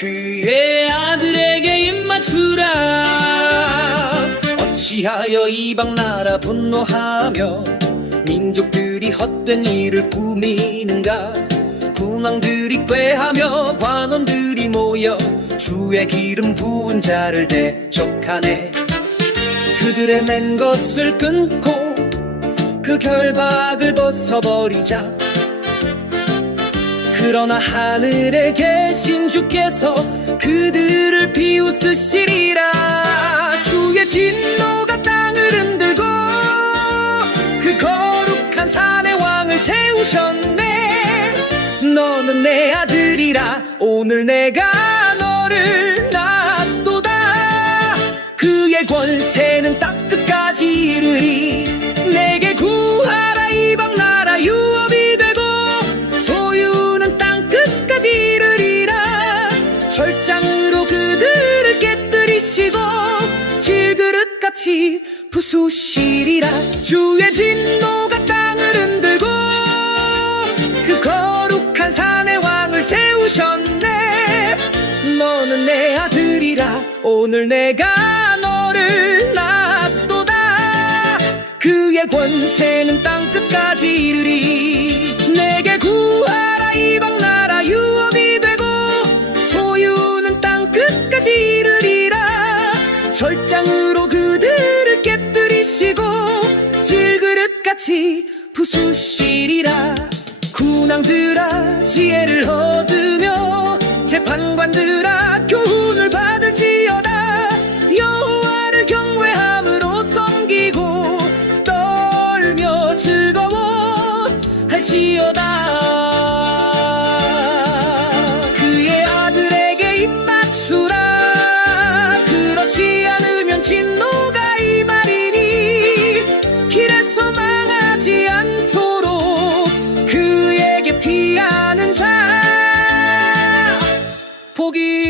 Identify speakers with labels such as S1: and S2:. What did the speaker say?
S1: 그의 아들에게 입맞추라. 어찌하여 이방 나라 분노하며 민족들이 헛된 일을 꾸미는가? 군왕들이 꾀하며 관원들이 모여 주의 기름 부은 자를 대적하네. 그들의 맨 것을 끊고 그 결박을 벗어버리자 그러나 하늘에 계신 주께서 그들을 비웃으시리라. 주의 진노가 땅을 흔들고 그 거룩한 산의 왕을 세우셨네. 너는 내 아들이라 오늘 내가 너를 낳았도다. 그의 권세는 땅 끝까지 이르리. 내게 구하라 이방 나라 유업이 되고 소유 깨뜨리시고 질그릇같이 부수시리라. 주의 진노가 땅을 흔들고 그 거룩한 산의 왕을 세우셨네. 너는 내 아들이라 오늘 내가 너를 낳았도다. 그의 권세는 땅 끝까지 이르리 절장으로 그들을 깨뜨리시고 질그릇같이 부수시리라. 군왕들아 지혜를 얻으며 재판관들아 교훈을 받을지어다. 여호와를 경외함으로 섬기고 떨며 즐거워 할지어다. 그의 아들에게 입맞추라 포기